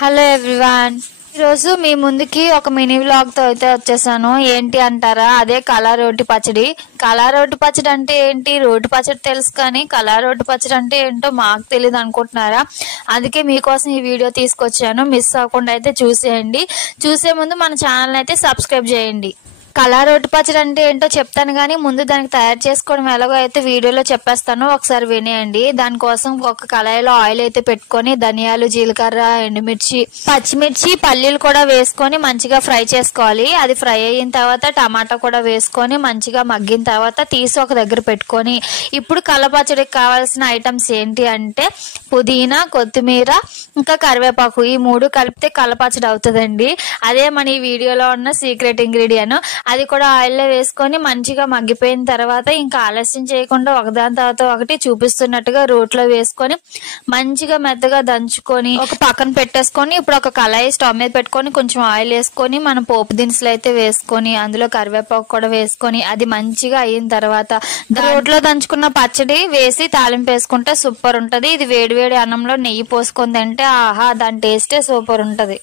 Hello everyone, ఈరోజు మీ ముందుకి ఒక మినీ వ్లాగ్ తో అయితే వచ్చేసాను. ఏంటి అంటారా, అదే కళా రోటి పచ్చడి. కళా రోటి పచ్చడి అంటే ఏంటి? రోటి పచ్చడి తెలుసు, కానీ కళా రోటి పచ్చడి అంటే ఏంటో మాకు తెలియదు అనుకుంటున్నారా? అందుకే మీకోసం ఈ వీడియో తీసుకొచ్చాను. మిస్ అవ్వకుండా అయితే చూసేయండి. చూసే ముందు మన ఛానల్ అయితే సబ్స్క్రైబ్ చేయండి. కళా రోటి పచ్చడి అంటే ఏంటో చెప్తాను, కానీ ముందు దానికి తయారు చేసుకోవడం ఎలాగో అయితే వీడియోలో చెప్పేస్తాను, ఒకసారి వినేయండి. దానికోసం ఒక కళాయిలో ఆయిల్ అయితే పెట్టుకొని ధనియాలు, జీలకర్ర, ఎండుమిర్చి, పచ్చిమిర్చి, పల్లీలు కూడా వేసుకొని మంచిగా ఫ్రై చేసుకోవాలి. అది ఫ్రై అయిన తర్వాత టమాటా కూడా వేసుకొని మంచిగా మగ్గిన తర్వాత తీసి ఒక దగ్గర పెట్టుకొని, ఇప్పుడు కళ పచ్చడికి కావాల్సిన ఐటమ్స్ ఏంటి అంటే పుదీనా, కొత్తిమీర, ఇంకా కరివేపాకు, ఈ మూడు కలిపితే కళ పచ్చడి అవుతుందండి. అదే మన ఈ వీడియోలో ఉన్న సీక్రెట్ ఇంగ్రీడియంట్. అది కూడా ఆయిల్లో వేసుకొని మంచిగా మగ్గిపోయిన తర్వాత ఇంకా ఆలస్యం చేయకుండా ఒకదాని తర్వాత ఒకటి చూపిస్తున్నట్టుగా రోట్లో వేసుకొని మంచిగా మెత్తగా దంచుకొని ఒక పక్కన పెట్టేసుకొని, ఇప్పుడు ఒక కళాయి స్టవ్ మీద పెట్టుకొని కొంచెం ఆయిల్ వేసుకొని మనం పోపు దినుసులు అయితే వేసుకొని అందులో కరివేపాకు కూడా వేసుకొని అది మంచిగా అయిన తర్వాత రోట్లో దంచుకున్న పచ్చడి వేసి తాలింపు వేసుకుంటే సూపర్ ఉంటది. ఇది వేడివేడి అన్నంలో నెయ్యి పోసుకొని తింటే ఆహా, దాని టేస్టే సూపర్ ఉంటది.